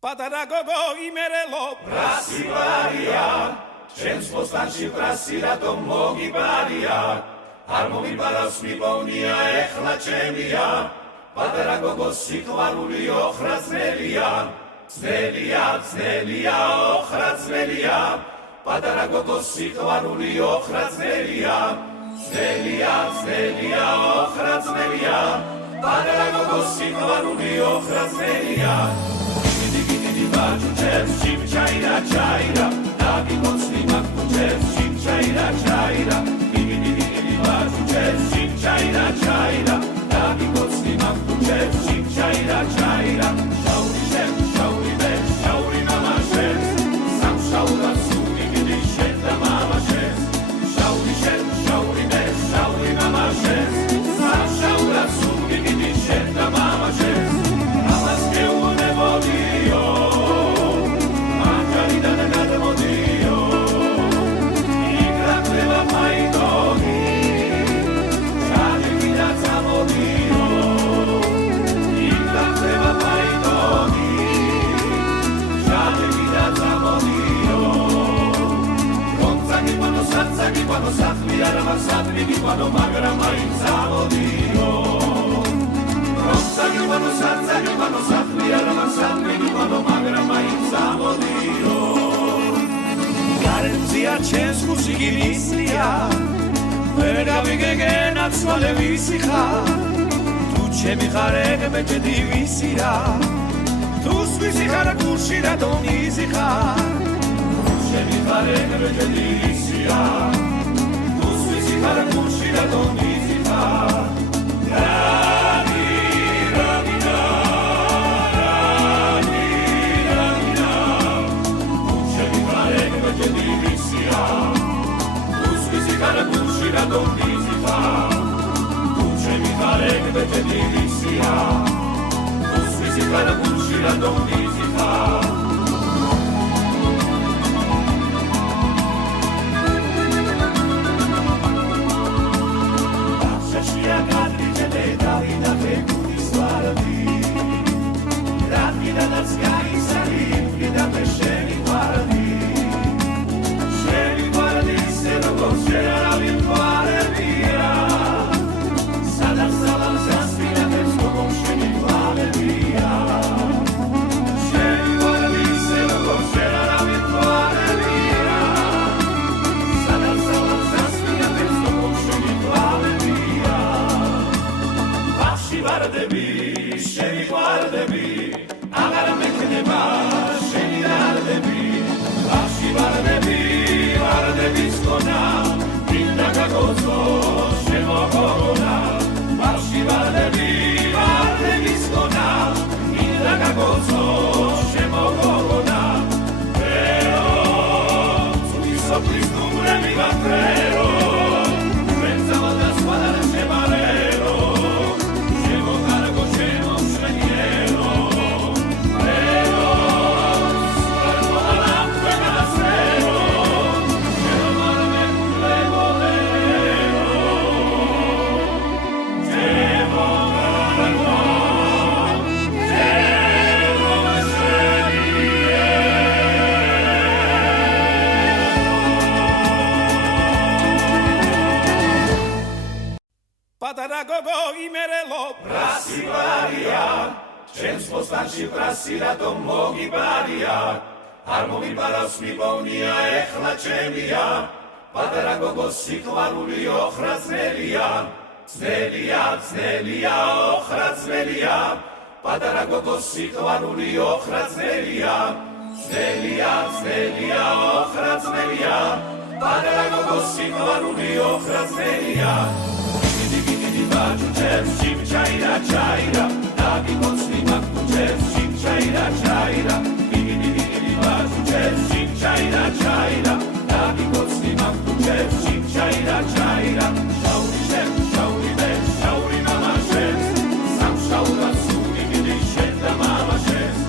პატარა გოგო იმერელო პრასიბარია ჩემს პოსტანში პრასი რატომ მოგიბარია არ მომიბარავს მიპოვნია ეხლა ჩემია პატარა გოგო სიყვარული ოხრა ძნელია ძნელია ძნელია ოხრა ძნელია პატარა გოგო სიყვარული ოხრა ძნელია ძნელია ძნელია ოხრა ძნელია პატარა გოგო სიყვარული ოხრა ძნელია Čeps, čim čajra, čajra, taki mocni maknu čeps, čim čajra, čajra, digi, važu čeps, čim čajra, čajra, taki mocni maknu čeps, čim čajra, čajra, šauri šep, šauri već, šauri mama šeps, sam šaura suni gdje šeta mama šeps, šauri šep, šauri već, šauri mama šeps, sam šaura suni gdje šeta mama šeps, mama skeu ne vodio. Quando sacli arma sappi quando magra mai sabodio Rossa che quando sacli arma sappi quando magra mai sabodio Garenzia ჩემს მუსიკინისია ვერ გავიგეგენა ცვალებისი ხარ თუ ჩემი ხარ ეგბეჭედი ვისი რა თუ სვისი ხარ გულში რატომ იზი ხარ ჩემი ხარ ეგბეჭედი ვისი რა Para curtir a domizita Rani, rani, rani, rani Uče mi karek već je divisija Uspisi para curtir a domizita Uče mi karek već je divisija Uspisi para curtir a domizita პატარა გოგო იმერელო პრასიბარია ჩემს პოსტანში პრასი რატომ მოგიბარია არ მომიბარავს მიპოვნია ეხლა ჩემია პატარა გოგო სიყვარული ოხრა ძნელია ძნელია ძნელია ოხრა ძნელია პატარა გოგო სიყვარული ოხრა ძნელია ძნელია ძნელია ოხრა ძნელია პატარა გოგო სიყვარული ოხრა ძნელია Važu čeps, čim čajra, čajra Taki mocni maknu čeps, čim čajra, čajra Digi, važu čeps, čim čajra, čajra Taki mocni maknu čeps, čim čajra, čajra Šauri šep, šauri već, šauri mama šeps Sam šaura suni gdje šeta mama šeps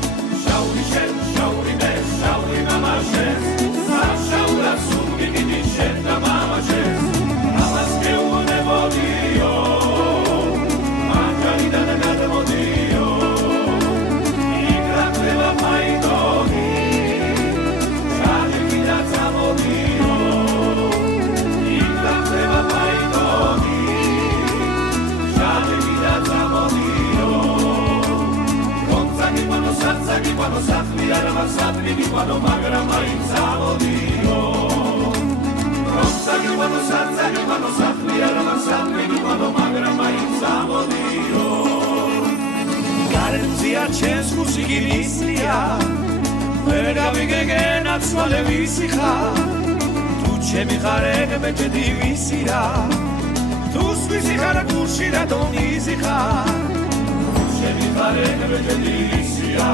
Šauri šep, šauri već, šauri mama šeps Sam šaura suni gdje šeta mama šeps Mama skeu ne vodio საცაგი ყანო სახლი არ მასადმი ყანო მაგრამ მაინც ამოდიო საცაგი ყანო სახლი არ მასადმი ყანო მაგრამ მაინც ამოდიო გარემზია ჩემს მუსიკინისია ვერ გავიგეგენა ცვალებისი ხარ თუ ჩემი ხარ მეჭედი ვისი რა თუ სვისი ხარ გულში რატომ იზი ხარ ჩემი ხარ მეჭედი ვისია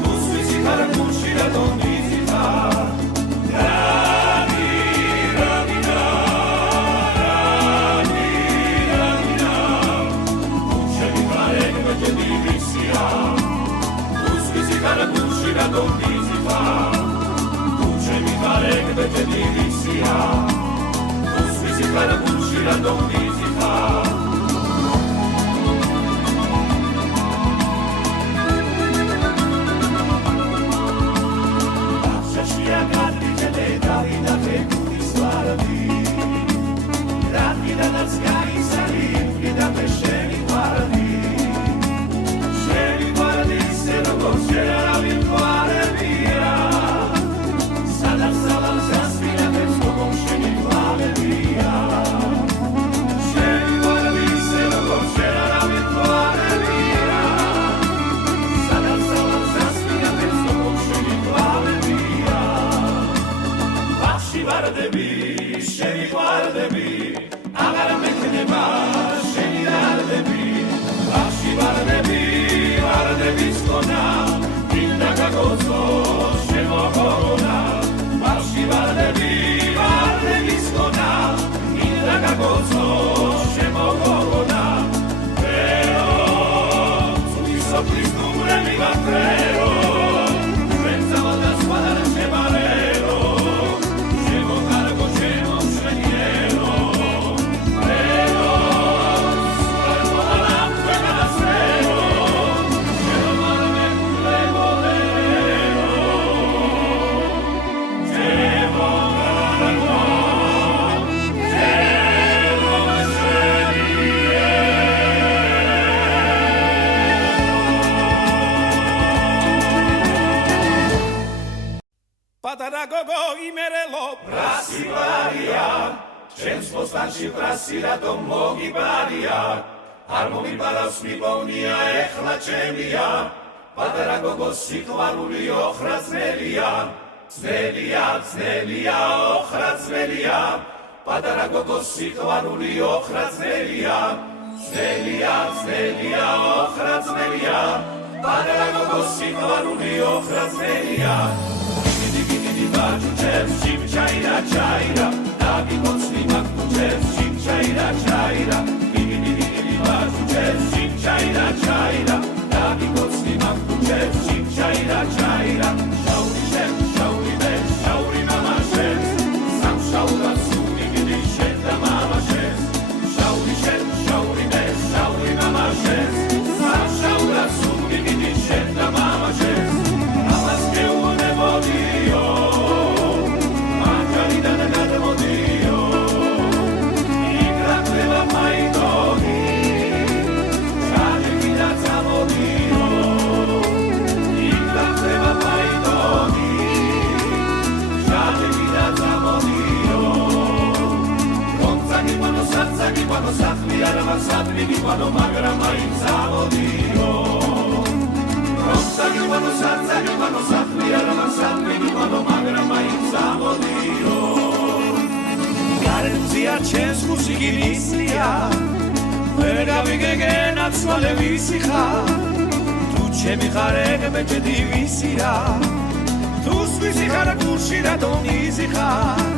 თუ სვისი ხარ გულში რატომ იზი ხარ Radom bizika, tuče mi karek bete divisia, usvisi kara kuši radom bizika. Šešlija kadri čele dali da pekuni stvarati, radni da nas gari sali, i da me šeli varati, šeli varati se rogo šeli Radom mogibania, არ მომიბარავს მიპოვნია ეხლა ჩემია, პატარა გოგო სიყვარული ოხრა ძნელია, ძნელია, ძნელია, ოხრა ძნელია, პატარა გოგო სიყვარული ოხრა ძნელია, ძნელია, ძნელია, ოხრა ძნელია, პატარა გოგო სიყვარული ოხრა ძნელია. Დიდი ბაჭუჩებს ჩიმჩაირა ჩაირა, დაგიკოცნი მაგუჩებს ჩიმჩაირა ჩაირა, დიდი ბაჭუჩებს ჩიმჩაირა ჩაირა, დაგიკოცნი მაგუჩებს ჩიმჩაირა ჩაირა, შაური შენ, შაური მე, შაური მამა შენ, სამშაურა სული დიდი შენ და მამა შენ, შაური შენ, შაური მე, შაური მამა შენ, სამშაურა სული დიდი შენ და მამა შენ, ამას გეუბნებოდიო. Quando sacli era masatli quando magra mai samodio Rossagli quando sacli era masatli quando magra mai samodio Garenzia ჩემს მუსიკინისია ვერ გავიგეგენა ცვალებისი ხარ თუ ჩემი ხარ მეჭედი ვისი რა თუ სვისი ხარ გულში რატომ იზი ხარ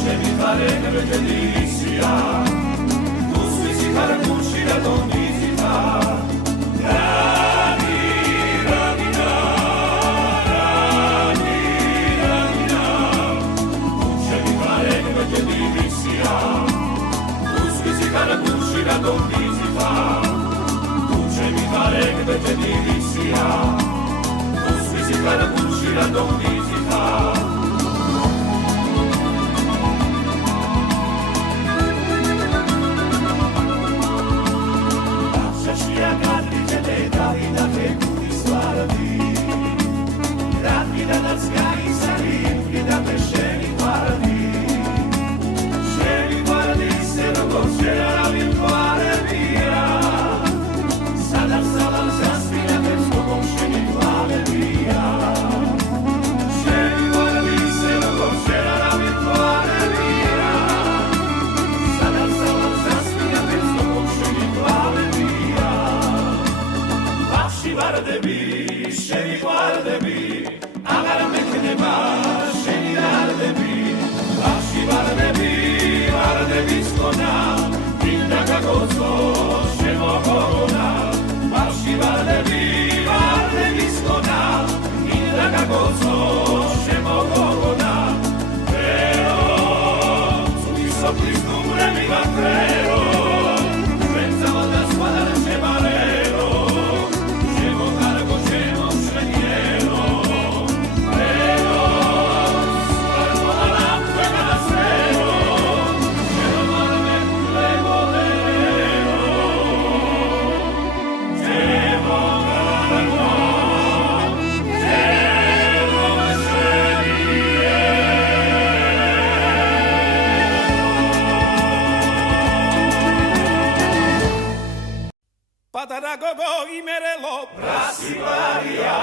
ჩემი ხარ მეჭედი ვისია Para cucina donizita, rani, ranina, rani, ranina. Cucina pare che ti divisia, usvisi para cucina donizita. Cucina pare che ti divisia, usvisi para cucina donizita. Kadri čele dali da pekuni stvari შენი ყვარდები აღარ მექნება შენი რარდები ბავში ვარდები ვარდების გონა მინდა გაგოცო შემოგონა ბავში ვარდები ვარდების გონა მინდა გაგოცო შემოგონა ვერო ცუდის ოფლის ნუმრები ვაფრერო პატარაგოგო იმერელო პრასი ვარია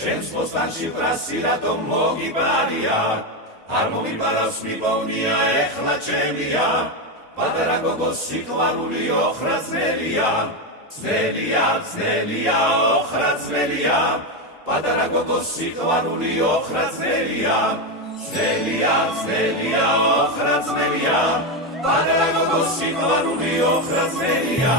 ჩემს ბოსტანში პრასი რატომ მოგიბარია არ მომიბარავს მიპოვნია ეხლა ჩემია პატარაგოგო სიყვარული ოხრა ძნელია ძნელია ძნელია ოხრა ძნელია პატარაგოგო სიყვარული ოხრა ძნელია ძნელია ძნელია ოხრა ძნელია პატარაგოგო სიყვარული ოხრა ძნელია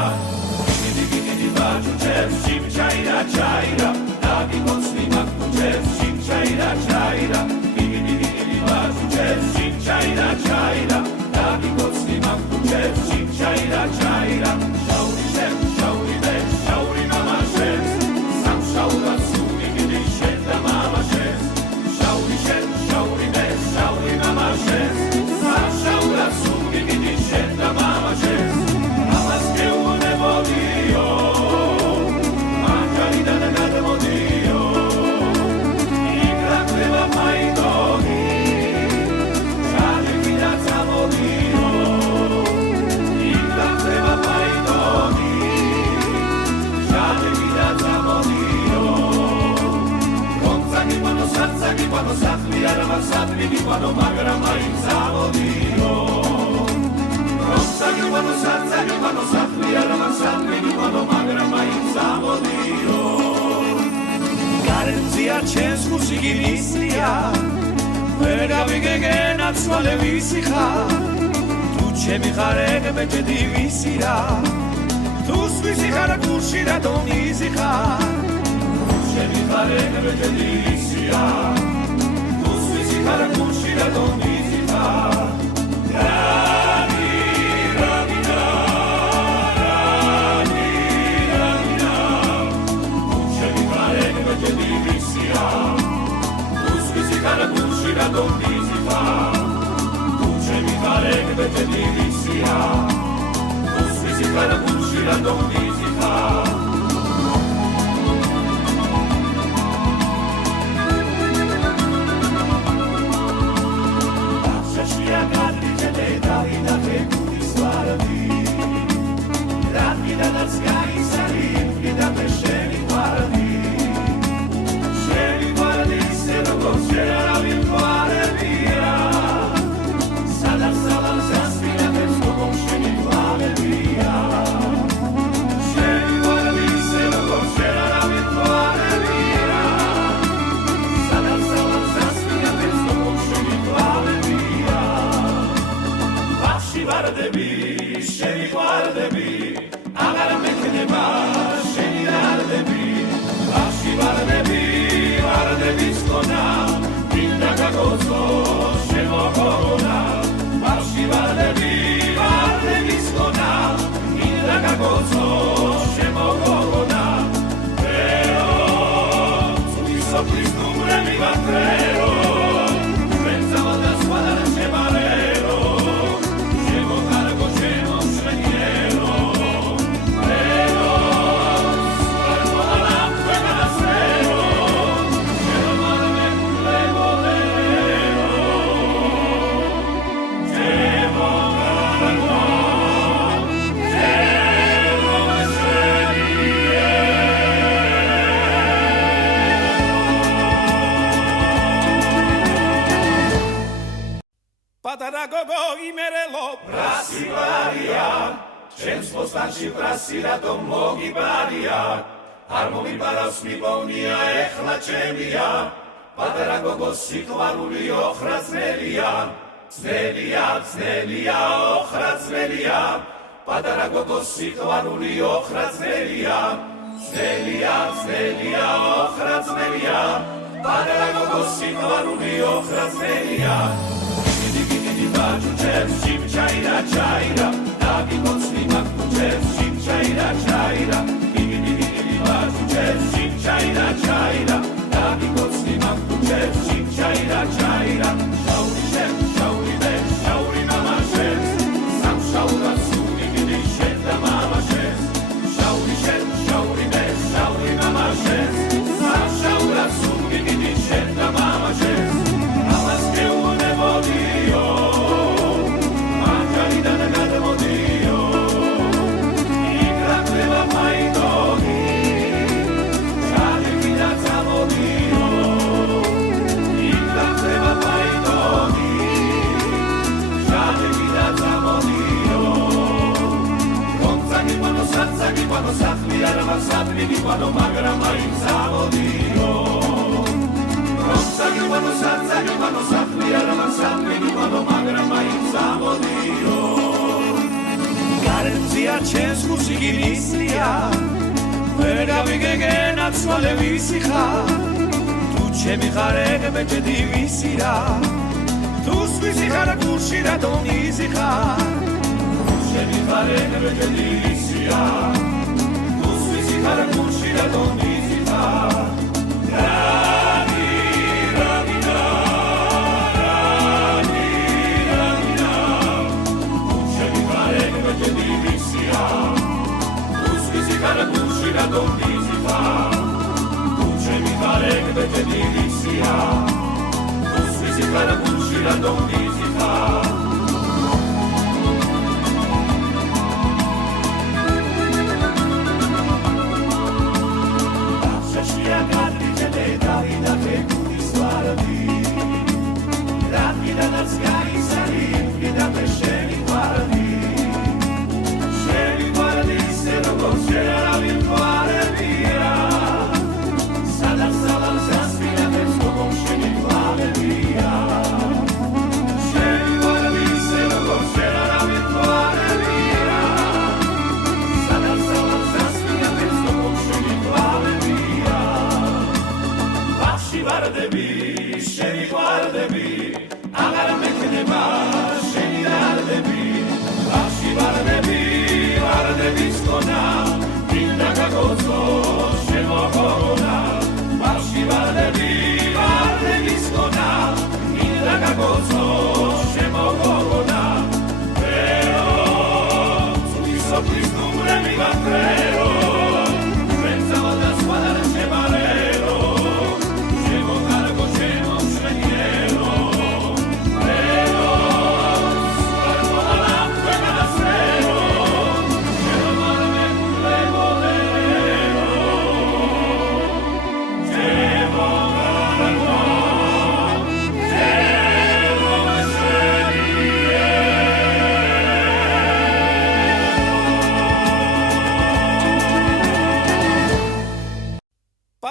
Čev, šim, čajra, čajra, taki mocni maknu čev, šim, čajra, čajra, bigi, važu čev, šim, čajra, čajra, taki mocni maknu čev, šim, čajra, čajra, šauri bez, šauri mama šev, sam šaura suni, gdje šenda mama šev, šauri bez, šauri mama šev, sam šaura suni, gdje šenda mama šev, mama skeu ne vodio, Quando safli era passati di quando magra mai savodino Non sa che quando safli era passati di quando magra mai savodino გარემზია ჩემს მუსიკინისია ვერ გავიგეგენა ცვალებისი ხარ თუ ჩემი ხარ ეგმეჭედი ვისი რა თუ სვისი ხარ გულში რატომ იზი ხარ ჩემი ხარ ეგმეჭედი ვისია თუ სვისი ხარ გულში რატომ იზი ხარ Radom dizita, uče mi karek vete divisia, usvisi kada buši radom dizita. Šešija kadri će te dali da te budi stvarati, radni da nas gaji salim i da te šeli varati, šeli varati se doko šela ravim პატარაგოგო იმერელო პრასი ვარია ჩემს ბოსტანში პრასი რატომ მოგიბარია არ მომიბარავს მიპოვნია ეხლა ჩემია პატარა გოგოს სიყვარული ოხრა ძნელია ძნელია ძნელია ოხრა ძნელია პატარა გოგოს სიყვარული ოხრა ძნელია ძნელია ძნელია ოხრა ძნელია პატარა გოგოს სიყვარული ოხრა ძნელია დიდი ბაჭუჩებს ჩიმჩაირა ჩაირა დაგიკოცნი მაგუჩებს ჩიმჩაირა ჩაირა დიდი ბაჭუჩებს ჩიმჩაირა ჩაირა დაგიკოცნი მაგუჩებს ჩიმჩაირა ჩაირა შაური შენ შაური მე შაური მამა შენ სამშაურა სული გიდი შენ და მამა შენ შაური შენ შაური მე შაური მამა შენ სამშაურა სული გიდი შენ და მამა შენ ამას გეუბნებოდიო მანჯალიდან გადმოდიო იქრაკდება მაიდონი შალები და წამოდიო იქრაკდება მაიდონი შალები და წამოდიო რომცაგი მანო საცაგი მანო სახლი არ მასადმიგი მანო მაგრამ აი წამოდიო რომცაგი მანო საცაგი მანო სახლი არ მასადმიგი მანო მაგრამ აი წამოდიო გარემზია ჩემს გულში მისია ვერ გავიგეგენა ცვალებისი ხარ თუ ჩემი ხარ ეგმეჭედი ვისი რა თუ სვისი ხარ გულში რატომ იზი ხარ ჩემი ხარ ეგმეჭედი ვისია თუ სვისი ხარ გულში რატომ იზი ხარ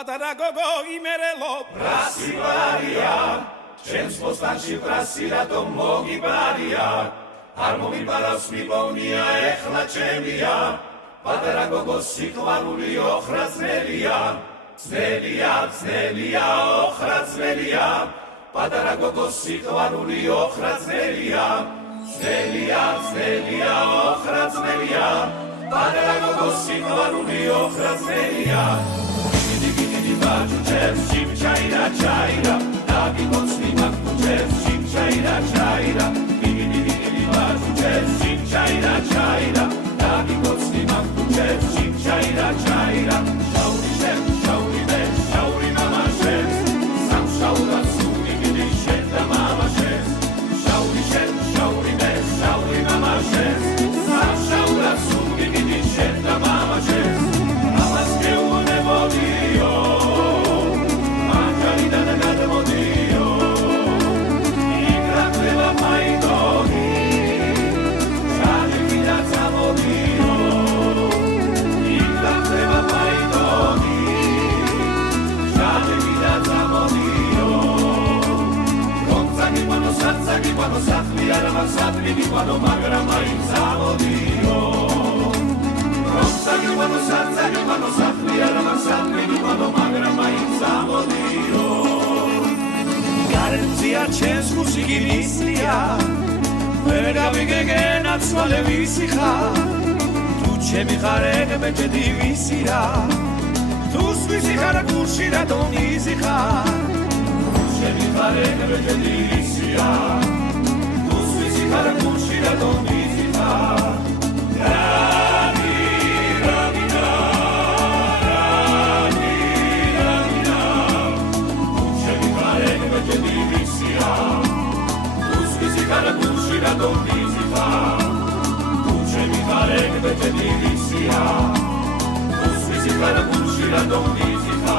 პატარა გოგო იმერელო პრასიბარია ჩემს პოსტანში პრასი რატომ მოგიბარია არ მომიბარავს მიპოვნია ეხლა ჩემია პატარა გოგოს სიყვარული ოხრა ძნელია ძნელია ძნელია ოხრა ძნელია პატარა გოგოს სიყვარული ოხრა ძნელია ძნელია ძნელია ოხრა ძნელია პატარა გოგოს სიყვარული ოხრა ძნელია ბაჭუჩებს ჩიმჩაირა ჩაირა დაგიკოცნი მაგუჩებს ჩიმჩაირა ჩაირა დიდი ბაჭუჩებს ჩიმჩაირა ჩაირა დაგიკოცნი მაგუჩებს ჩიმჩაირა ჩაირა შაური შენ შაური მე შაური მამა შენ სამშაურა სული გიდი შენ და მამა შენ შაური შენ შაური მე შაური მამა შენ სამშაურა სული გიდი შენ და მამა შენ ამას გეუბნებოდიო Io zamodiyo Romzagi pano satzagi pano satli arama satli pano magra main zamodiyo Romzagi pano satzagi pano satli arama satli pano magra main zamodiyo Garenzia chens musikilisia Vergavigegen atsvale visixa Tu chemi khareg bechedi visira Tu svisi khara kurshira donizikha Tu chemi khareg bechedi visira Tu svisi khara kurshira donizikha Rani Ramina Rani Ramina Tu chemi khareg bechedi visira Tu svisi khara kurshira donizikha Tu chemi khareg bechedi visira Tu svisi khara kurshira donizikha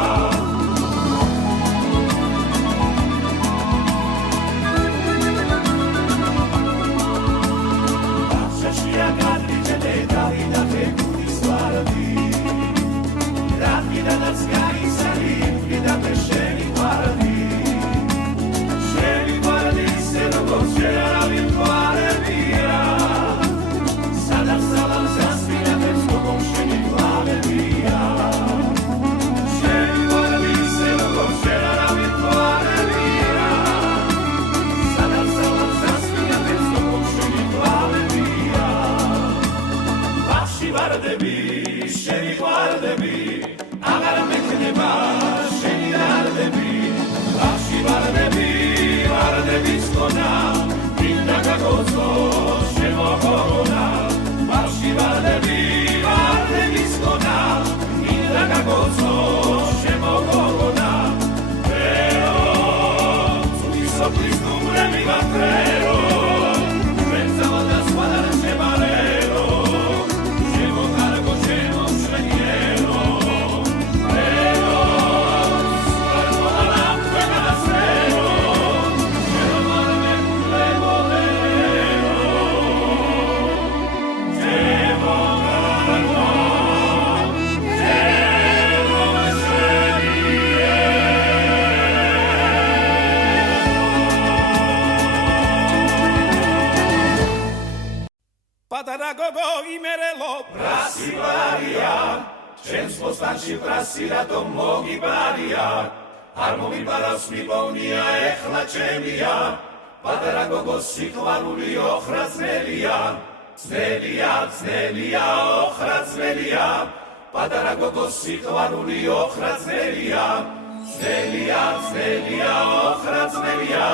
Prasira to mogi baria Ar momiparaus mipounia echla chemia Patara gogo sikvaruli ochra znelia Znelia, znelia, ochra znelia Patara gogo sikvaruli ochra znelia Znelia, znelia, ochra znelia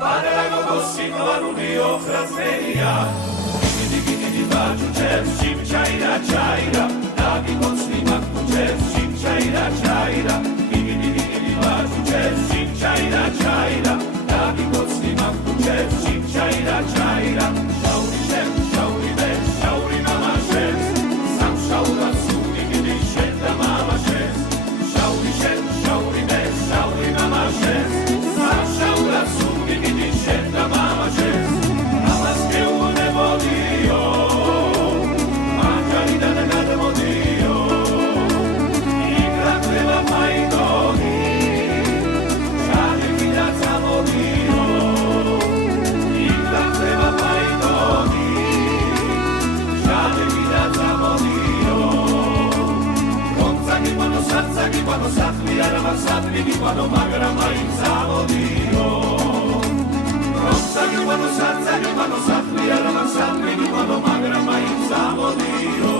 Patara gogo sikvaruli ochra znelia Gidi baču čeps, čim čajra čajra Dagi mocni maktu čeps, čim čajra čajra Gidi baču čeps, čim čajra čajra Dagi mocni maktu čeps, čim čajra čajra Šauri šep, šauri bez, šauri mama šeps Sam šaura suni gidi šeta mama šeps Šauri šep, šauri bez, šauri mama šeps Sam šaura suni gidi šeta mama šeps Namaske u ne vodio Quando satli arama satli quando magra mai zavodio Romsagi quando satli arama satli quando magra mai zavodio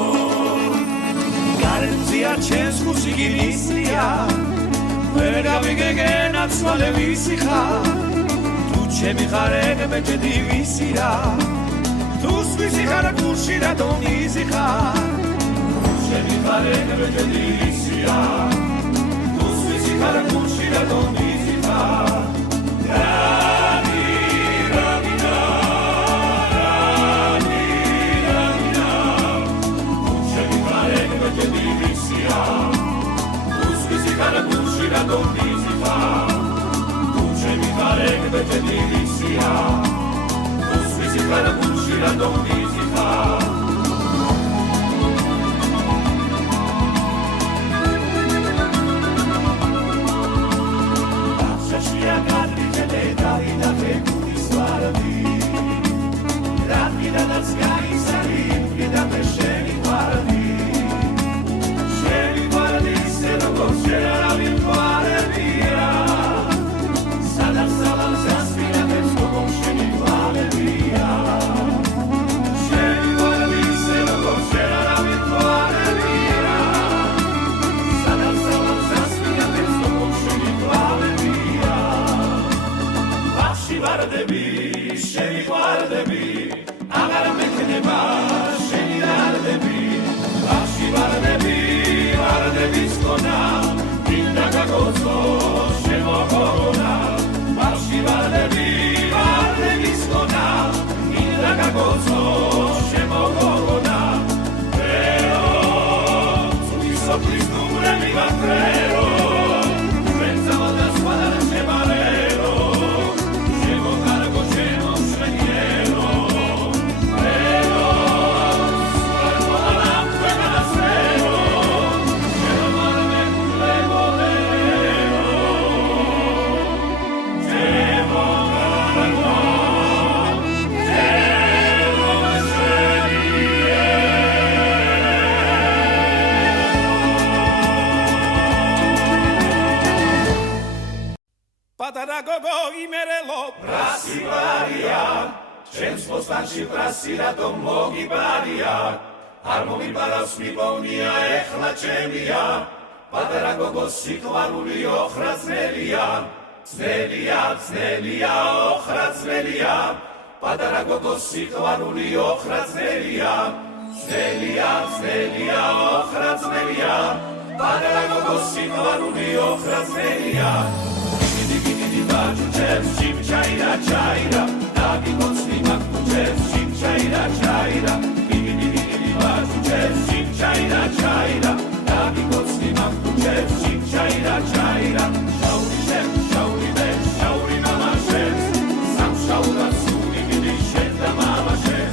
Garenzia chens musikilisia Vergavigegen atsvale visixa Tu chemi khareg bechedi visira Tu svisi khara kurshira donizikha Chemi khareg bechedi visira Para curtir a donizikha Rani Ramina Rani Ramina Chemi khareg bechedi visira Uspisi para curtir a donizikha Chemi khareg bechedi visira Uspisi para curtir a donizikha პატარა გოგო იმერელო პრასი ვარია ჩემს ბოსტანში პრასი რატომ მოგიბარია არ მომიპარავს მიპოვნია ეხლა ჩემია პატარა გოგო სიყვარული ოხრა ძნელია ძნელია ძნელია ოხრა ძნელია პატარა გოგო სიყვარული ოხრა ძნელია ძნელია ძნელია ოხრა ძნელია პატარა გოგო სიყვარული ოხრა ძნელია Chimchaira, chaira, dagi kosni makuches, chimchaira, chaira, bigi bachuches, chimchaira, chaira, dagi kosni makuches, chimchaira, chaira, shauri shem, shauri ben, shauri mama shem, sam shaura suri gidi shenda mama shem,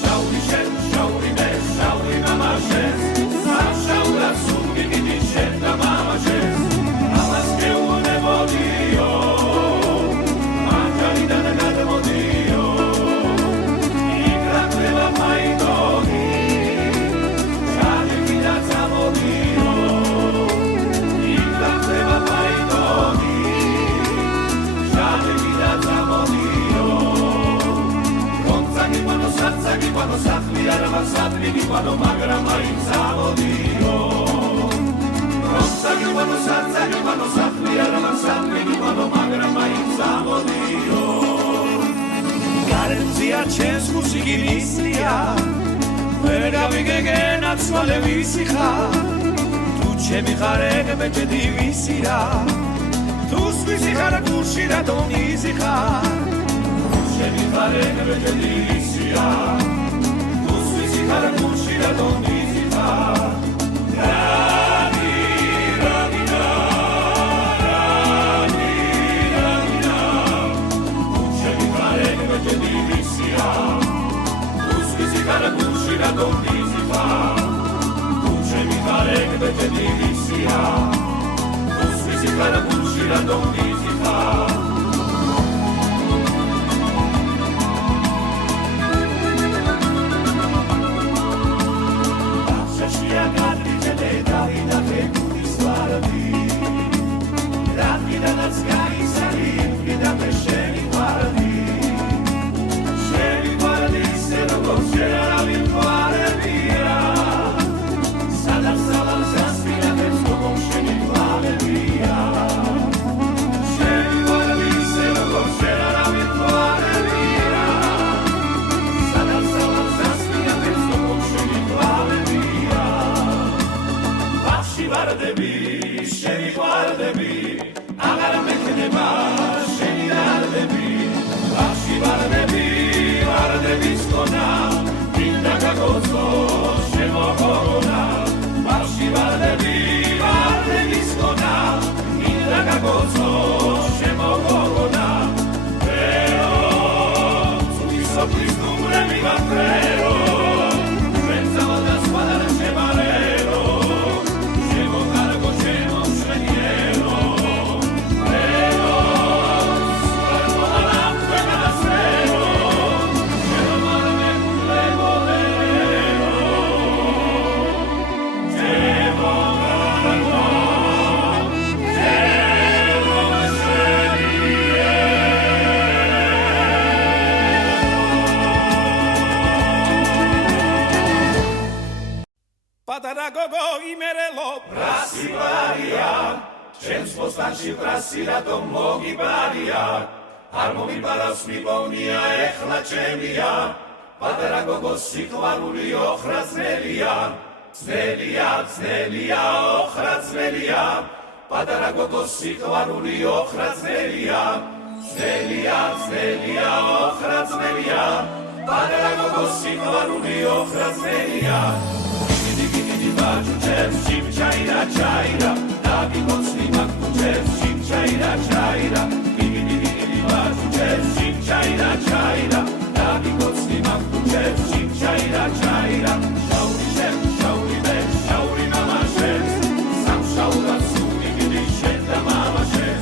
shauri shem, shauri ben, shauri mama shem, sam shaura suri gidi shenda mama shem, amas que une vodio. Quando safli arma sappi quando magra mai samodio Rossa che quando safli arma sappi quando magra mai samodio Garenzia chens musikinistia Verga vigena tsvale visicha Tu chemi kharege bechedi visira Tu svisikhara kushira donizikha Tu chemi kharege bechedi visira Cara cucina donizita Rani, ranina Rani, ranina Cuccia mi fare che vece di vissia Cucci cara cucina donizita Cuccia mi fare che vece di vissia Cucci cara cucina donizita პატარა გოგო იმერელო პრასი ვარია ჩემს ბოსტანში პრასი რატომ მოგიბარია არ მომიპარავს მიპოვნია ეხლა ჩემია პატარა გოგო სიყვარული ოხრა ძნელია ძნელია ძნელია ოხრა ძნელია პატარა გოგო სიყვარული ოხრა ძნელია ძნელია ძნელია ოხრა ძნელია პატარა გოგო სიყვარული ოხრა ძნელია Bachuches, chimchaira, chaira, dagi kosni makuches, chimchaira, chaira, bigi bachuches, chimchaira, chaira, dagi kosni makuches, chimchaira, chaira, shauri shem, shauri ben, shauri mama shem, sam shaura suni gidi shenda mama shem,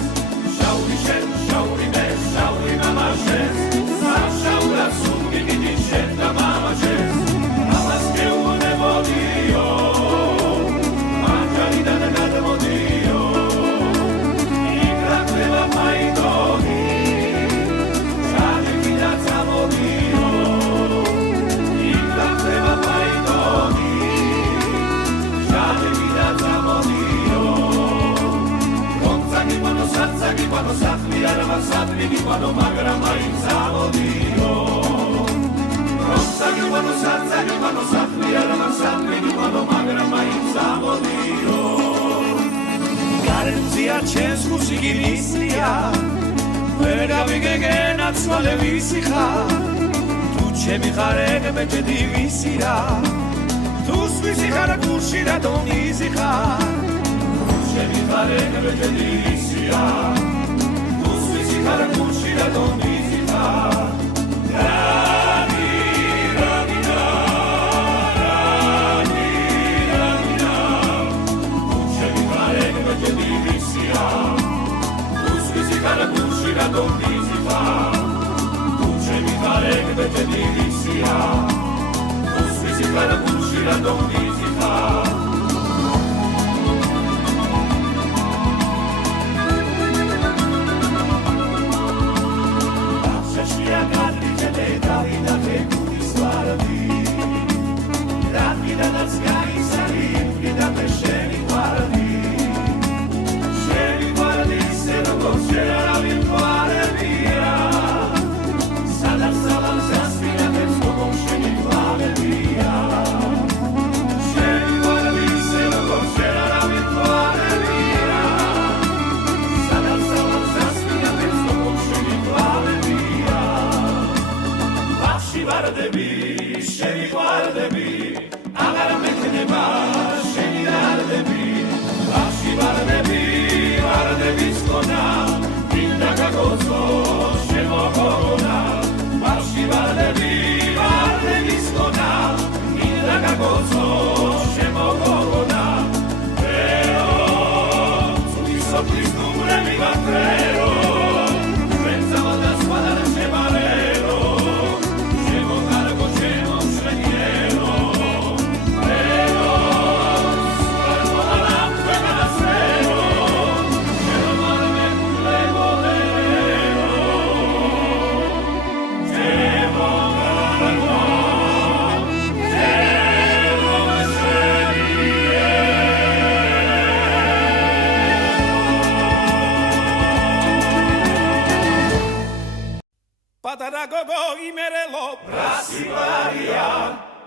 shauri shem, shauri ben, shauri mama shem, sam shaura suni gidi shenda mama shem, amas que une vodio. Modio, გიყვანო სახლი არა მასადმი გიყვანო მაგრამ მაინც ამოდიო როცა გიყვანო სახლი არა მასადმი გიყვანო მაგრამ მაინც ამოდიო გარემზია ჩემს მუსიკინისია ვერ გავიგეგენა ცვალე ვისი ხარ თუ ჩემი ხარ ეგ მეჭედი ვისი რა თუ ვისი ხარ გულში რა დონიზი ხარ ჩემი ხარ ეგ მეჭედი ვისია თუ ვისი ხარ გულში რა დონიზი ხარ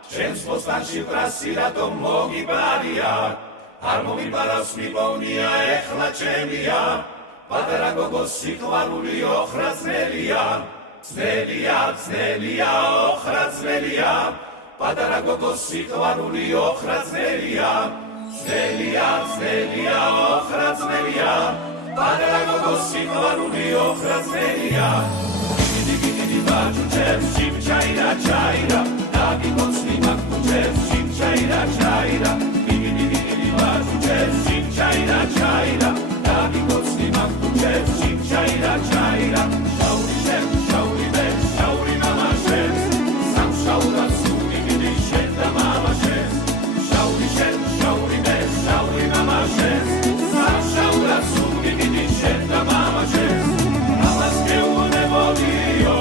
ჩემს ბოსტანში პრასი რატომ მოგიბარია არ მომიბარავს მიპოვნია ეხლა ჩემია პატარა გოგო სიყვარული ოხრა ძნელია ძნელია ოხრა ძნელია პატარა გოგო სიყვარული ოხრა ძნელია ძნელია ოხრა ძნელია პატარა გოგო სიყვარული ოხრა ძნელია დიდი ბაჭუჩებს ჩაირა დაგიგოცნი მაგუჩებს ჩაირა დიდი ბაჭუჩებს ჩაირა დაგიგოცნი მაგუჩებს ჩაირა შაური ბეჭ შაური მამა შენს სამშაურა სული დიდი შენ და მამა შენს შაური ბეჭ შაური მამა შენს სამშაურა სული დიდი შენ და მამა შენს ამას გეუბნებოდიო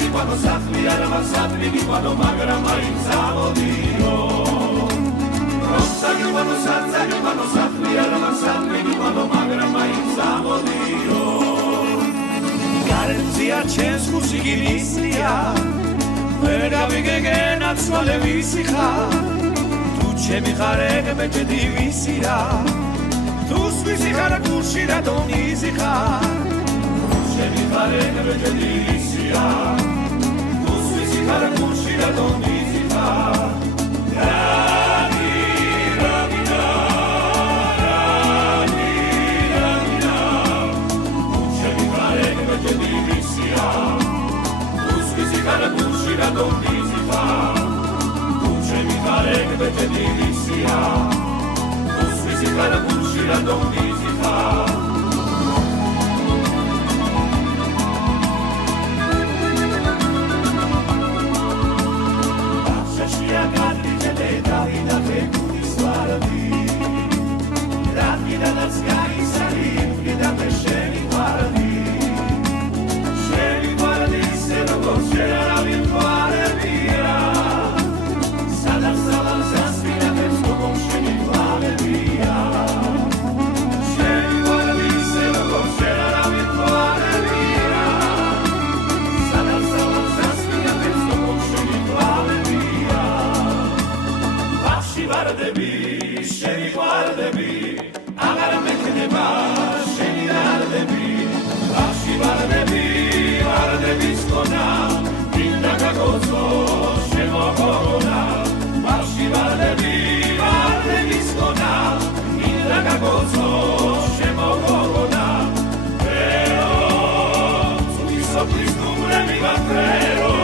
გიყვანო სახლი არა მასადმი გიყვანო მაგრამ მაინც ამოდიო როცა გიყვანო სახლი არა მასადმი გიყვანო მაგრამ მაინც ამოდიო გარემზია ჩემს მუსიკინისია ვერ გავიგეგენა ცვალე ვისი ხარ თუ ჩემი ხარ ეგ მეჭედი ვისი რა თუ ვისი ხარ გულში რა დონიზი ხარ ჩემი ხარ ეგ მეჭედი ვისია Karakushi da donizi pa Rani Uchemi kare kveče divisija Uspisi karakushi da donizi pa Uchemi kare kveče divisija Uspisi karakushi da donizi pa გაგოცო შემოგოგონა ვერო ცუდი სოფლის ნუმრები ვაფერო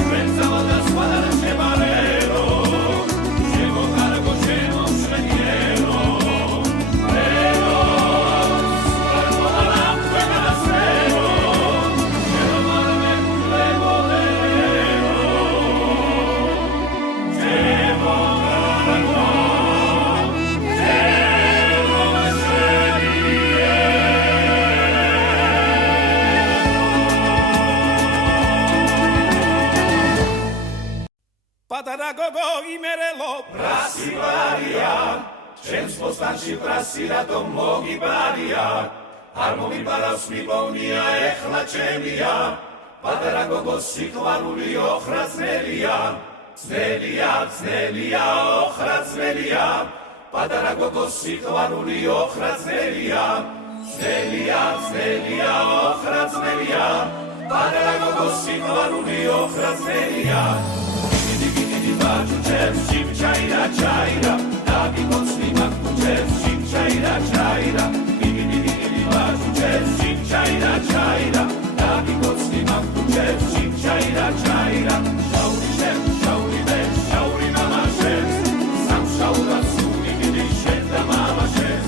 ჩვენ ზავალდა სხვადა შემარერო შემოგარგო შემომშვენიერო ვერო სულამოალამ ქვეგანასერო შემომარმე გულემოლერო პატარა გოგო იმერელო პრასი ვარია ჩემს პოსტანში პრასი რატომ მოგიბარია არ მომიბარავს მიპოვნია ეხლა ჩემია პატარა გოგო სიყვარული ოხრა ძნელია ძნელია ძნელია ოხრა ძნელია პატარა გოგო სიყვარული ოხრა ძნელია ძნელია ძნელია ოხრა ძნელია პატარა გოგო სიყვარული ოხრა ძნელია Baciucem sim chaira chaira Dagi mocni makucem sim chaira chaira Bigi baciucem sim chaira chaira Dagi mocni makucem sim chaira chaira Shauri shem, shauri ben, shauri mama shem Sam shaura suni gidi shenda mama shem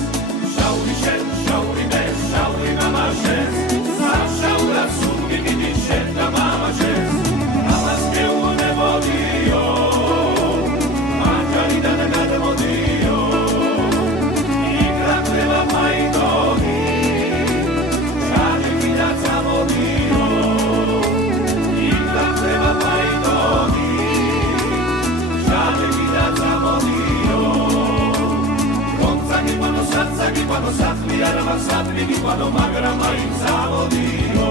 Shauri shem, shauri ben, shauri mama shem Sam shaura suni gidi shenda mama shem Amas meu ne vodio Quando sappi arma sappi quando magra mai sabodio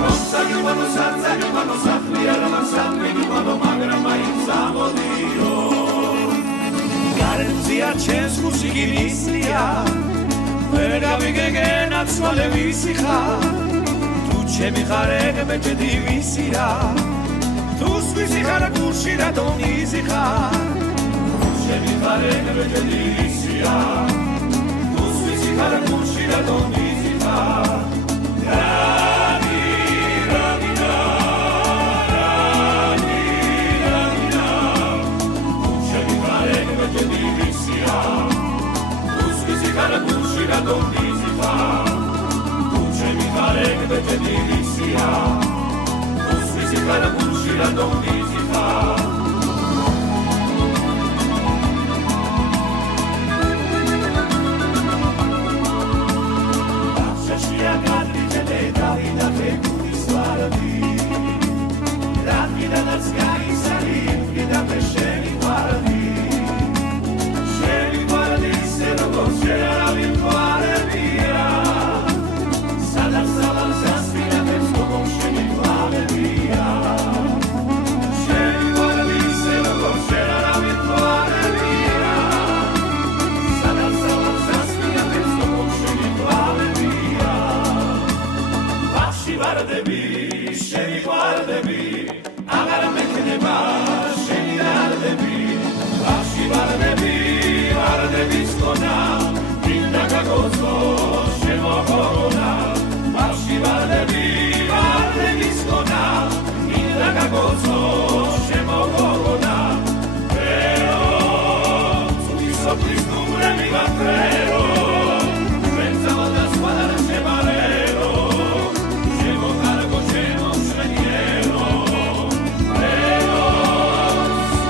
Non sai quando sappi arma sappi quando magra mai sabodio გარემზია ჩემს მუსიკინისია ვერ გავიგეგენა ცვალებისი ხარ თუ ჩემი ხარ ეგმეჭედი ვისია თუ სვისი ხარ გულში რატომ იზი ხარ ჩემი ხარ ეგმეჭედი ვისია თუ სვისი ხარ გულში რატომ იზი ხარ Radom dizifa, duce mi fare che te divisia, tu si fare buci radom dizifa. Lasciaci a cadri che te dai da te curi sguardi, rapida da sky sali, da pesce mi guardi. Se non considera virtuale via Sada saspira questo con scemi quale via Scemi quale se non considera virtuale via Sada saspira questo con scemi quale via Lasci guardevi, scemi guardevi Agaramente ne va, scemi guardevi Lasci guardevi Viskona, Vinda Gagozo, Shemogona, Mashivadevi, Viskona, Vinda Gagozo, Shemogona, Pero, Sudi Sopris Numremi Vafero, Pensavo da squadra Shemarero, Shemocargo, Shemosveniero, Pero,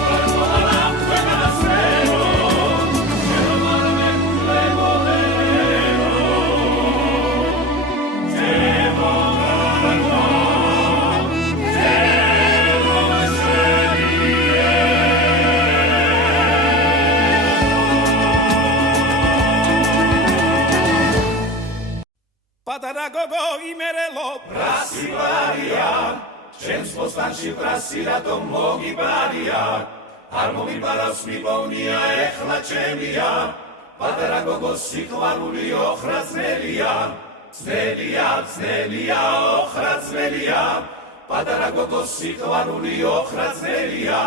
Suardo Alam, Fueganasero, პატარა გოგო იმერელო პრასი ვარია ჩემს პოსტანში პრასი რატომ მოგიბარია არ მომიბარავს მიპოვნია ეხლა ჩემია პატარა გოგო სიყვარული ოხრა ძნელია ძნელია ძნელია ოხრა ძნელია პატარა გოგო სიყვარული ოხრა ძნელია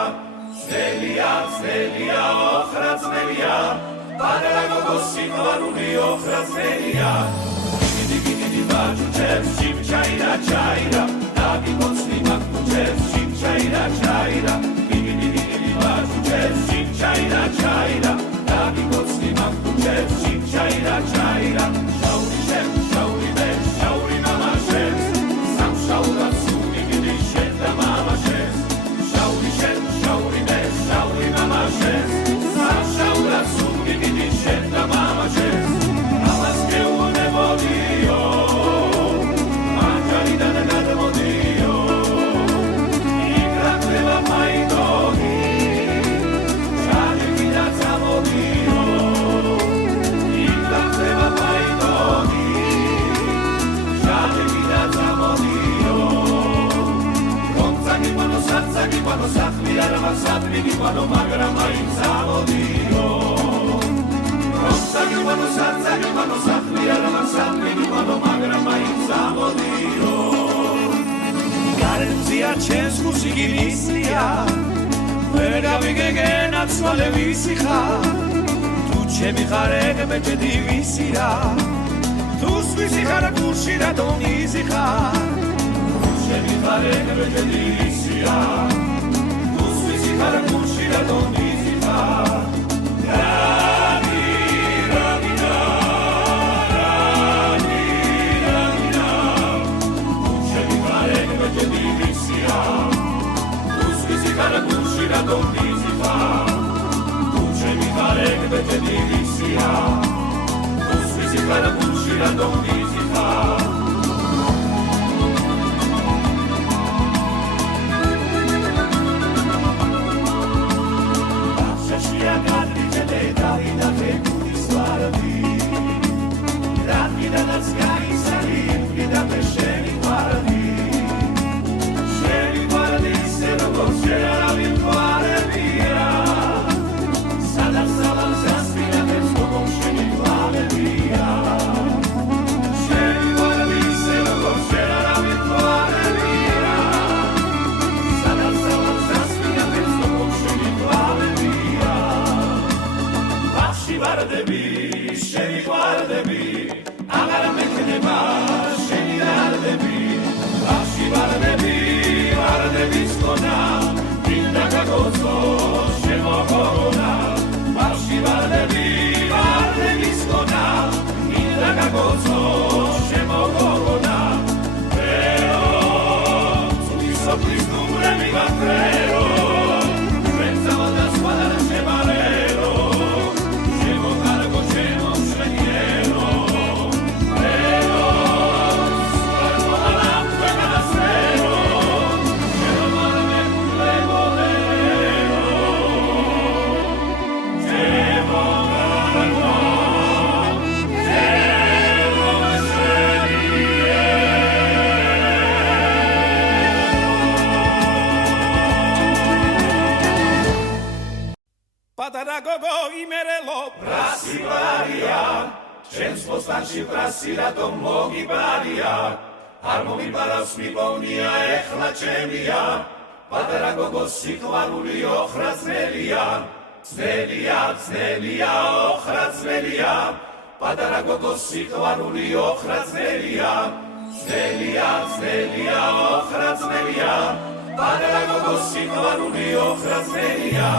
ძნელია ძნელია ოხრა ძნელია პატარა სიყვარული ოხრაზელია დიდი ბაჭუჩებს ჩიმჩაირა ჩაირა დაგიკოცნი მაგუჩებს ჩიმჩაირა ჩაირა დიდი ბაჭუჩებს ჩიმჩაირა ჩაირა დაგიკოცნი მაგუჩებს ჩიმჩაირა ჩაირა შაური შენ შაური მე შაური მამაშენ სამშაურა სული გიდი შენ და მამაშენ შაური შენ შაური მე შაური მამაშენ სამშაურა სული გიდი შენ და მამაშენ ამას გეუბნებოდიო მანჯარიდან გადმოდიო იკრაკდება მაიდონი ჟანები და წამოდიო იკრაკდება მაიდონი ჟანები და წამოდიო რომცაგიყვანო საცაგიყვანო სახლი არ მასადმი გიყვანო მაგრამ მაინც წამოდიო რომცაგიყვანო საცაგიყვანო სახლი არ მასადმი გიყვანო მაგრამ მაინც წამოდიო გარემზია ჩემს მუსიკინისია ვერ გავიგეგენა ცვალე ვისი ხარ თუ ჩემი ხარ ეგ მეჭედი ვისი რა თუ ვისი ხარ გულში რატომ იზი ხარ ჩემი ხარ ეგ მეჭედი ვისია თუ ვისი ხარ გულში რატომ იზი ხარ პატარა გოგო იმერელო პრასიბარია ჩემს პოსტანში პრასი რატომ მოგიბარია არ მომიბარავს მიპოვნია ეხლა ჩემია პატარა გოგო სიყვარული ოხრაზელია ძნელია ძნელია ოხრაზელია პატარა გოგო სიყვარული ოხრაზელია ძნელია ძნელია ოხრაზელია პატარა გოგო სიყვარული ოხრაზელია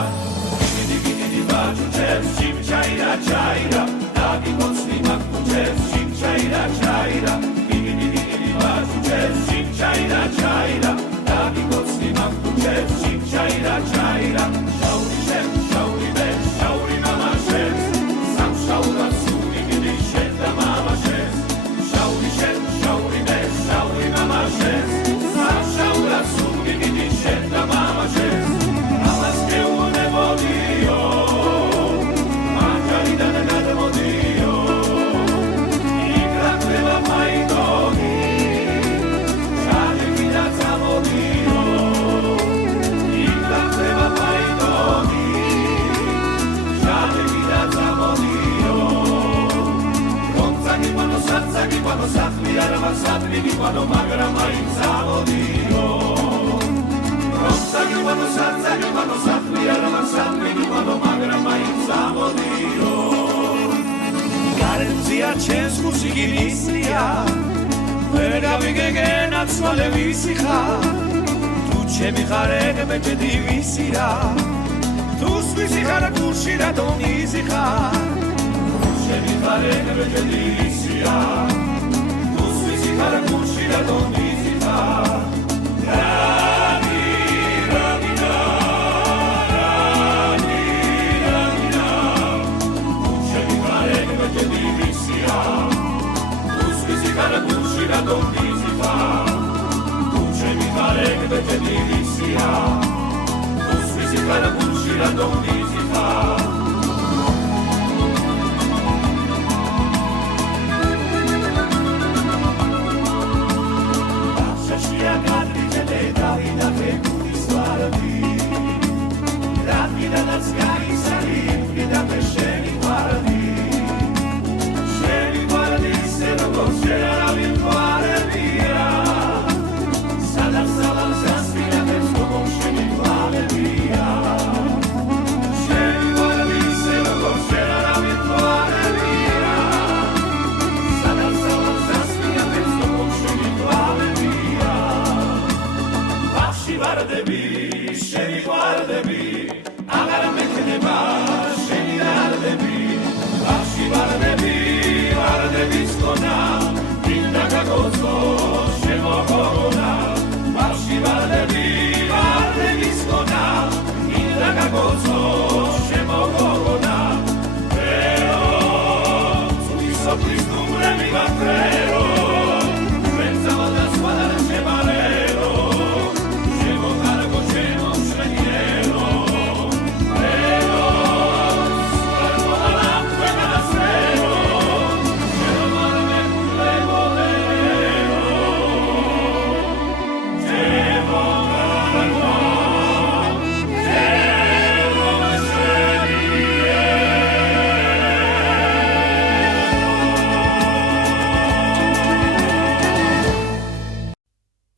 ბაჭუჩებს ჩიმჩაირა ჩაირა დაგიკოცნი მაგუჩებს ჩიმჩაირა ჩაირა დიდი ბაჭუჩებს ჩიმჩაირა ჩაირა დაგიკოცნი მაგუჩებს ჩიმჩაირა ჩაირა შაური შენ შაური მე შაური მამაშენ სამშაურა სული გიდი შენ და მამაშენ შაური შენ შაური მე შაური მამაშენ სამშაურა სული გიდი შენ და მამაშენ ამას გეუბნებოდიო Quando safli ara masatli quando magra mai savodiro Rossa che quando safli ara masatli quando magra mai savodiro ჩემს გულში გინისრია ვერ გავიგეგენა ცვალებისი ხარ თუ ჩემი ხარ ეგმეჭედი ვისი რა თუ სვისი ხარ გულში რატომ იზი ხარ ჩემი ხარ ეგმეჭედი ვისია თუ სვისი ხარ გულში რატომ იზი ხარ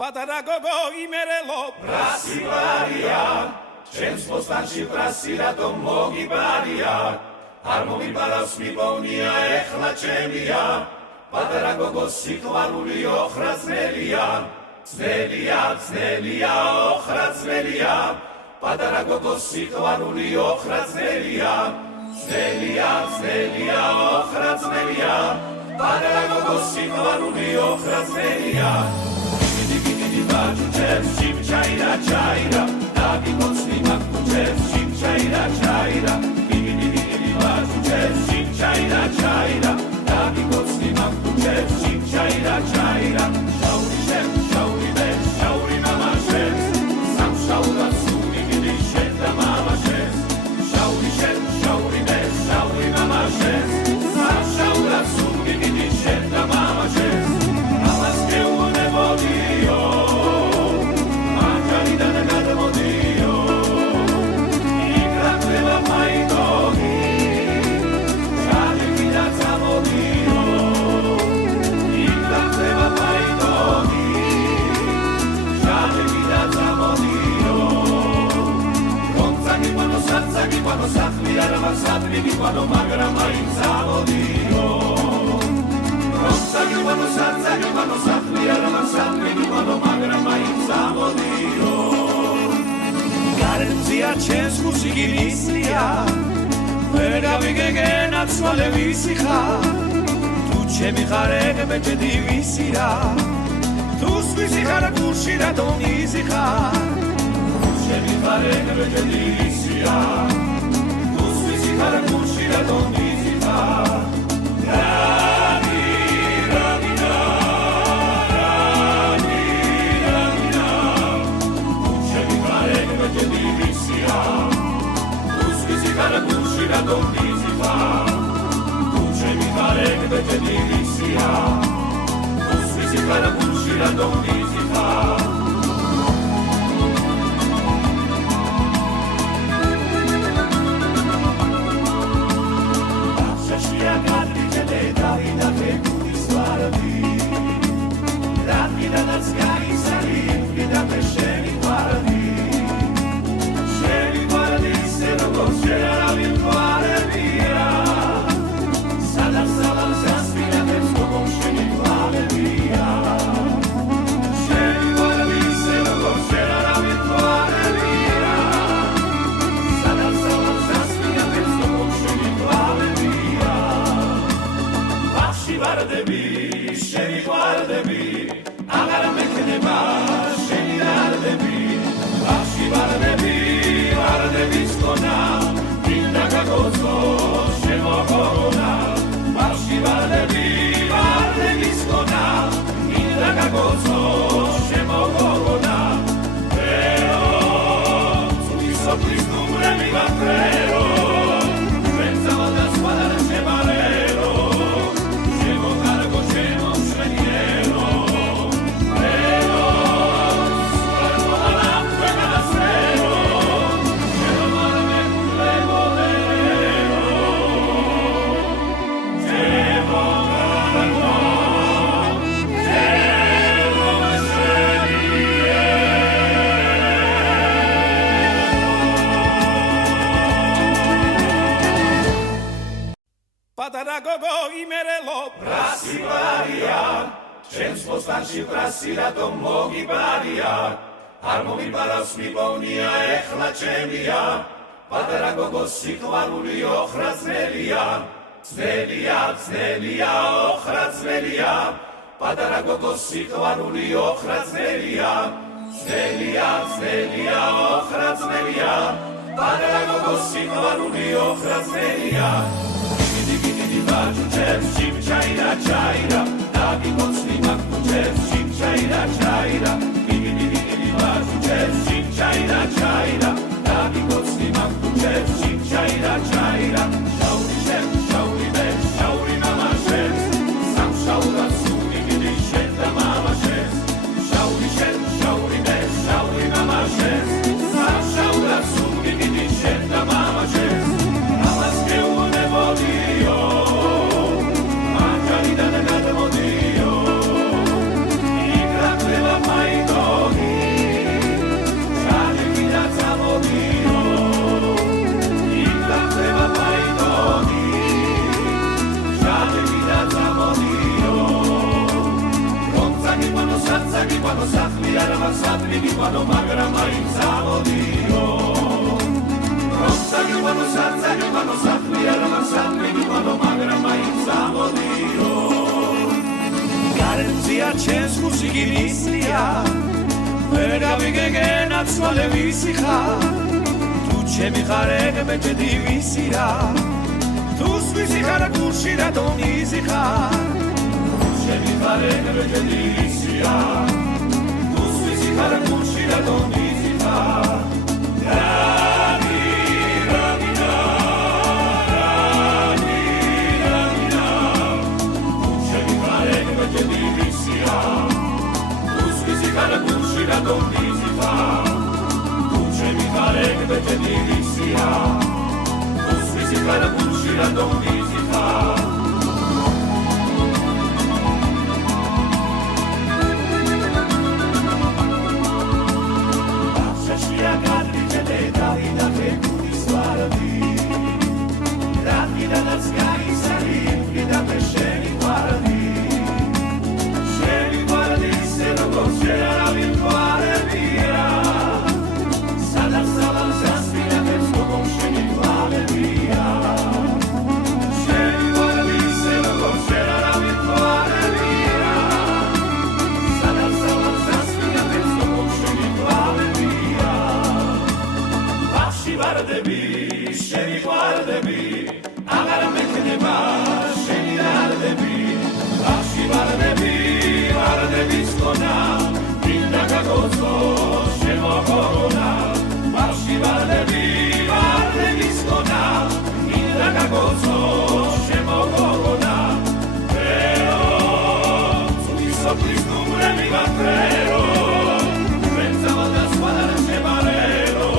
პატარა გოგო იმერელო პრასი ვარია ჩემს პოსტანში პრასი რატომ მოგიბარია არ მომიბარავს მიპოვნია ეხლა ჩემია პატარა გოგო სიყვარული ოხრა ძნელია ძნელია ძნელია ოხრა ძნელია პატარა გოგო სიყვარული ოხრა ძნელია ძნელია ძნელია ოხრა ძნელია პატარა გოგო სიყვარული ოხრა ძნელია Chimchaira, chaira, dagi mocni maktuchev, chimchaira, chaira, bigi bazuchev, chimchaira, chaira, dagi mocni maktuchev, chimchaira, chaira, shauri shem, shauri ben, shauri mama shem, sam shaura sumi gidi shenda mama shem, shauri shem, shauri ben, shauri mama shem, sam shaura sumi gidi shenda mama shem, amas que une vodio. Quando sappi era sappi di quando magra mai sabodio Rossa che quando sappi era sappi di quando magra mai sabodio Garenzia ჩემს გულში გინისრია ვერ გავიგეგენა ცვალებისი ხარ თუ ჩემი ხარ ეგმეჭედი ვისი რა თუ სვისი ხარ გულში რატომ იზი ხარ ჩემი ხარ ეგმეჭედი ვისია Para cucina don visita Rani, Ramina Rani, Ramina Cucina pare che ti divisia Cucina para cucina don visita Cucina pare che ti divisia Cucina para cucina don visita Sada, sada, se aspira ვარდები, შენი ვარდები, აღარ მექნება შენი რარდები, ბავში ვარდები, ვარდების გონა, მინდა გაგოწო შემოგონა, ბავში ვარდები, ვარდების გონა, მინდა გაგოწო შემოგონა, ვერო, წუთის ოფლის ნუმრები ვაფერო, ჩვენ ძალა სხვადასხვა შემარერო, შემოგარგო შემომშვენიერო, ვერო, სულ ალამ ვეგასერო, შემომარმე გულეგოლერო, შემოგარგო პატარა გოგო იმერელო პრასი ვარია, ჩემს ბოსტანში პრასი რატომ მოგიბარია, არ მომიბარავს მიპოვნია ეხლა ჩემია, პატარა გოგო სიყვარული ოხრა ძნელია, ძნელია, ძნელია, ოხრა ძნელია, პატარა გოგო სიყვარული ოხრა ძნელია, ძნელია, ძნელია, ოხრა ძნელია, პატარა გოგო სიყვარული ოხრა ძნელია. Bajuchevs, chim chaira chaira, dagi motsni makuchevs, chim chaira chaira, bigi bajuchevs, chim chaira chaira, dagi motsni makuchevs, chim chaira chaira, shauri shem, shauri ben, shauri mama shem, sam shaura suni gidi shenda mama shem, shauri shem, shauri ben, shauri mama shem, sam shaura suni gidi shenda mama shem, amas ke une vodio. Quando safli era masatli quando magra mai samodio Rossa che quando safli era masatli quando magra mai samodio გარემზია ჩემს მუსიკინისია ვერ გავიგეგენა ცვალებისი ხარ თუ ჩემი ხარ ეგმეჭედი ვისი რა თუ სვისი ხარ გულში რატომ იზი ხარ ჩემი ხარ ეგმეჭედი ვისია თუ სვისი ხარ გულში რატომ იზი ხარ Radom bizita, uče mi karek vete divisija, usvisi kada kući radom bizita. Šešlija kadri će te dali da te kudi stvarati, radni da nas gani sarim i da me šeni varati, šeni varati se doko šera rabim შენი ვარდები, აღარ მექნება შენი რარდები, ბავში ვარდები, ვარდების გონა, მინდა გაგოწო შემოგონა, ბავში ვარდები, ვარდების გონა, მინდა გაგოწო შემოგონა, ვერო, წუთის ოფლის ნუმრები ვაფერო, ჩვენ ძალა სხვადასხვა შემარერო.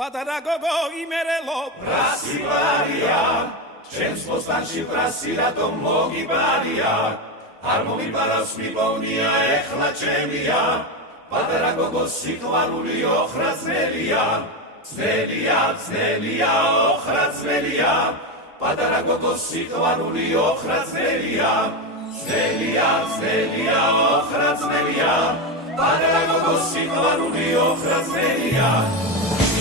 პატარა გოგო იმერელო პრასი ვარია, ჩემს ბოსტანში პრასი რატომ მოგიბარია, არ მომიპარავს მიპოვნია ეხლა ჩემია პატარა გოგოს სიყვარული ოხრა ძნელია ძნელია ოხრა ძნელია პატარა გოგოს სიყვარული ოხრა ძნელია ძნელია ოხრა ძნელია პატარა გოგოს სიყვარული ოხრა ძნელია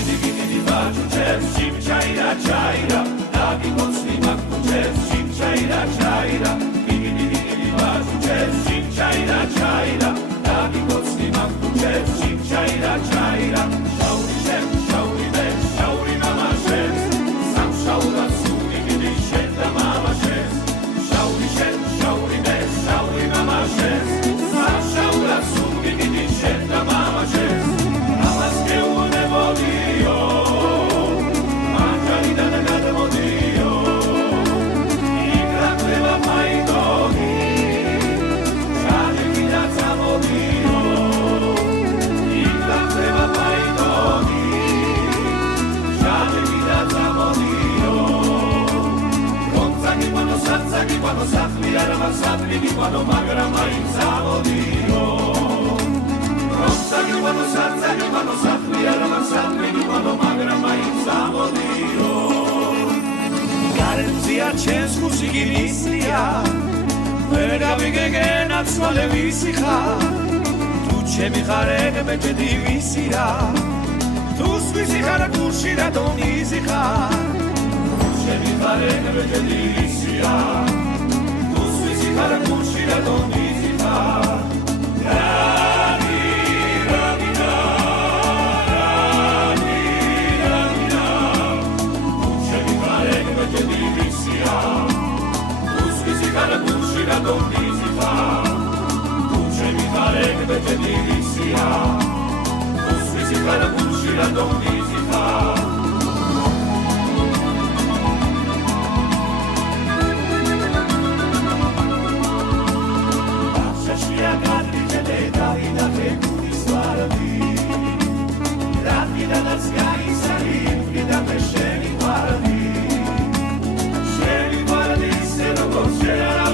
დიდი ბაჭუჩებს ჩიმჩაირა ჩაირა დაგიგოცნი მაგუჩებს ჩიმჩაირა ჩაირა დიდი ბაჭუჩებს ჩიმჩაირა ჩაირა დაგიგოცნი მაგუჩებს ჩიმჩაირა ჩაირა შაური მე შაური მამაშებს სამშაურად სული დიდი შენ და მამაშებს შაური მე შაური მამაშებს სამშაურად სული დიდი შენ და მამაშებს ამას გეუბნებოდიო მანჯალიდან გადმოდიო იქრაკდება მაიდოგი ჩაჯეგი და წამოდიო იქრაკდება მაიდოგი ჩაჯეგი და წამოდიო რომცაგიბანო საცაგიბანო სახლი არა მასადრიგიბანო მაგრამ მაინც ამოდიო რომცაგიბანო საცაგიბანო სახლი არა მასადრიგიბანო მაგრამ მაინც ამოდიო გარემზია ჩემს მუსიკი მისლია ვერ გავიგეგენ აცვალე ვისი ხარ თუ ჩემი ხარ ეგმეჭედი ვისი რა თუ ვისი ხარ გულში რატომ იზი ხარ ჩემი ხარ ეგმეჭედი ვისია თუ ვისი ხარ გულში რატომ იზი ხარ Sheni guardi se non considera